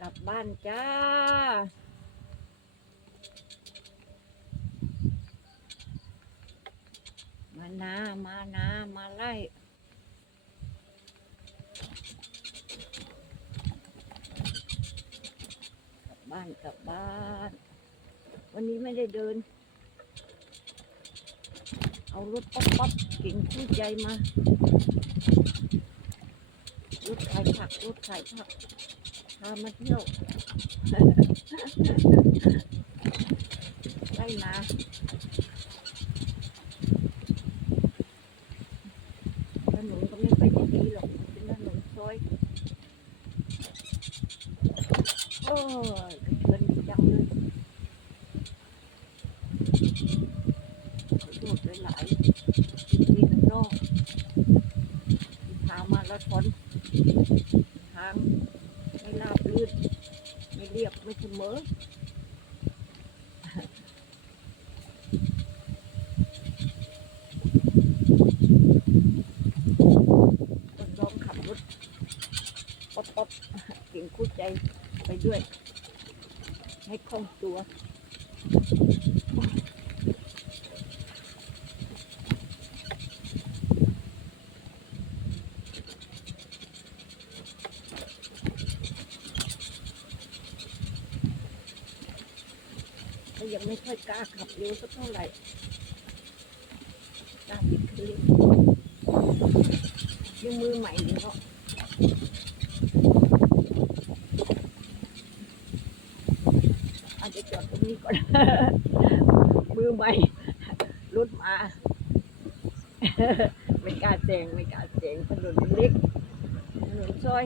กลับบ้านจ้า มานามานามาไล่กลับบ้านกลับบ้าน วันนี้ไม่ได้เดิน เอารถป๊อปป๊อปเก่งคู่ใจมา รถขายผักพามาเที่ยวไล่นาถนนก็ไม่ค่อยจะดีหรอกเป็นถนนซอยโอ้ยกระเทือนจังเลยขอโทษหลายๆที่ข้างนอกทางมาแล้วทอนทางไม่ราบรื่นไม่ เรียบไม่เสมอต้องลองขับรถป๊อปป๊อปเก่งคู่ใจไปด้วย ให้คล่องตัว ก็ยัง อยกล้าขับเร็วสักเท่าไหร่กล้าบิดคันเร่งยังมือใหม่อยู่เนาะอาจจะจอดตรงนี้ก่อน มือใหม่รถมา ไม่กล้าแซงไม่กล้าแซงถนนเล็กถนนซอย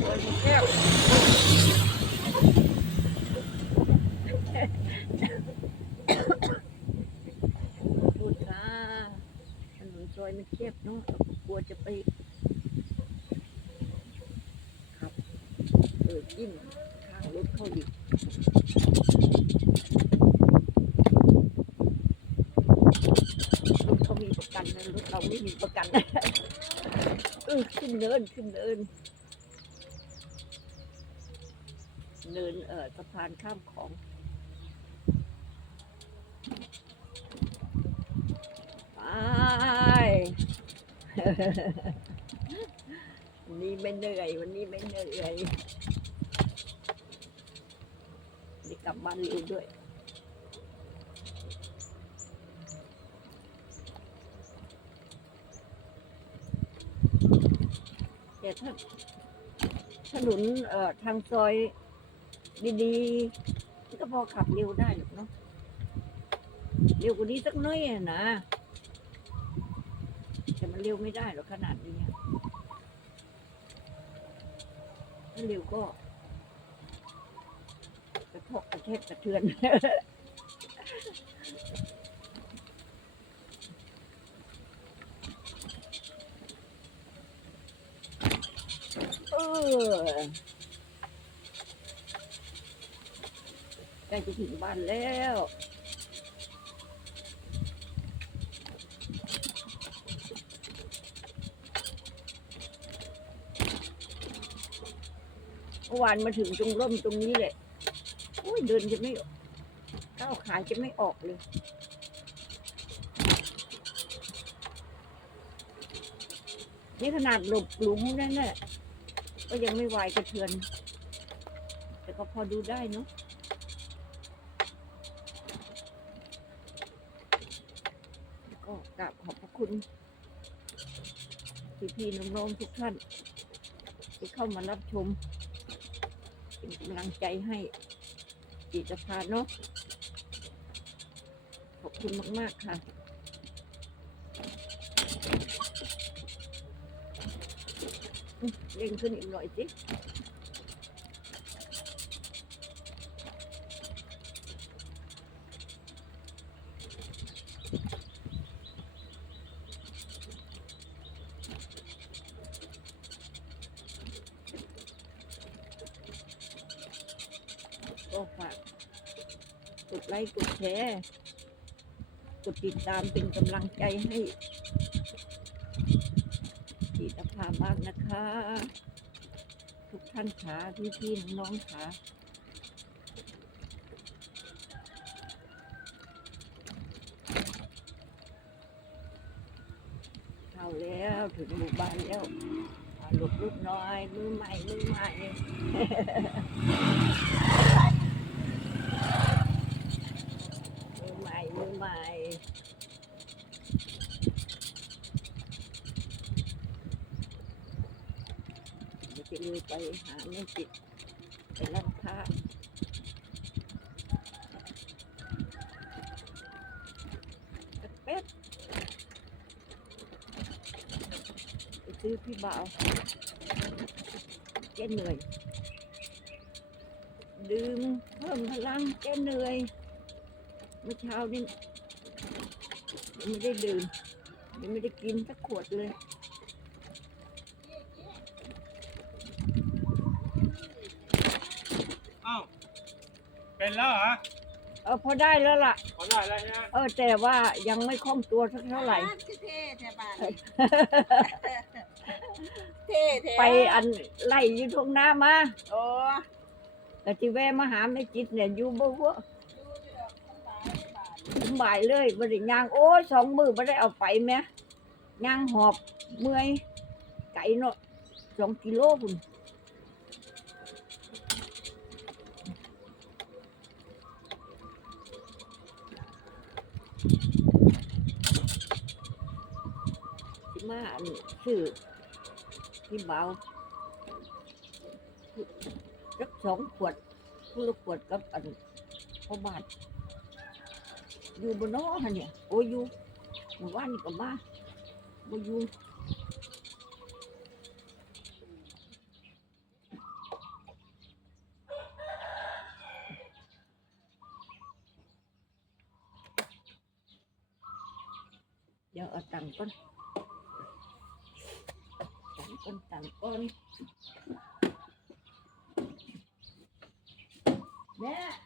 ซอยมันแคบ พูดค่ะถนน ซอยมันเทียบเนาะเราก็กลัวจะไปขับเออจิ้มข้างรถเข้าดิรถเขามีประกันนะรถเราไม่มีประกันเออขึ้นเนินขึ้นเนินเนินเออสะพานข้ามของไป วันนี้ไม่เหนื่อยวันนี้ไม่เหนื่อยได้กลับบ้านเร็วด้วยแต่ถ้าถนนเอ่อทางซอยดีๆก็พอขับเร็วได้หรอกเนาะเร็วกว่านี้สักน้อยนะ มันเร็วไม่ได้หรอกขนาดนี้ถ้าเร็วก็กระทบกระเทบกระเทือนเออใกล้จะถึงบ้านแล้ว มื่อวานมาถึงตรงร่มตรงนี้แหละโอ้ยเดินจะไม่ก้าวขาจะไม่ออกเลย นี่ขนาดหลบหลุมนั่นน่ะก็ยังไม่ไหวกระเทือน แต่ก็พอดูได้เนาะแล้วก็กราบขอบพระคุณพี่ๆน้องๆทุกท่านที่เข้ามารับชม เป็นกำลังใจให้จิตภาเนาะขอบคุณมาก ๆ ค่ะเร่งขึ้นอีกหน่อยสิ ก็ฝากกดไลค์กดแชร์กดติดตามเป็นกำลังใจให้ดีตภามากนะคะ ทุกท่านขาพี่พี่น้องขาเข้าแล้วถึงหมู่บ้านแล้วอ่าหลบลูกน้อยมือใหม่มือใหม่ มือ ใหม่มือใหม่เดี๋ยจะลยไปหาแม่จิตไปร้านค้าแป๊บไปซื้อพี่บ่าวเจ๊เหนื่อย ดื่มเพิ่มพลังเจ๊เหนื่อยเมื่อเช้านี่ ยังไม่ได้ดื่มยังไม่ได้กินสักขวดเลยอ้าวเป็นแล้วเหรอเออพอได้แล้วล่ะพอได้แล้วใช่ไหมเออแต่ว่ายังไม่คล่องตัวสักเท่าไหร่เท่แท้บ้านนี่เท่แท้ไปอันไล่อยูทงหน้ามาโอ้ แต่ที่แวะมาหาแม่จิตเนี่ยอยู่บ่ว สบายเลยบริยางโอ้ยสองมือไม่ได้เอาไปแม่ยางหอบเมื่อยไก่เนาะสองกิโลคุณที่มาอันชื่อที่เบาสักสองขวดผู้ละขวดกับอันพ่อบาท อยู่บนน้อฮะเนี่ยโอ้ยอยู่หมู่บ้านนี่ก็มาบ่อยู่เดี๋ยวเอาตังค์ก่อนตังค์ก่อนตังค์ก่อนเอามาจาก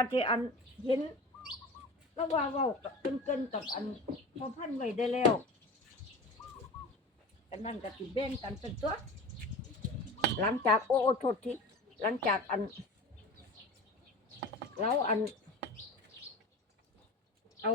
กันที่อันเห็นแล้ว่าเว้ากับเกินกับอันพอพันไว้ได้แล้วอันนั้นก็สิแบ่งกันเป็นตัวหลังจากโอ้โอ้โทษทีหลังจากอันแล้วอัน เอา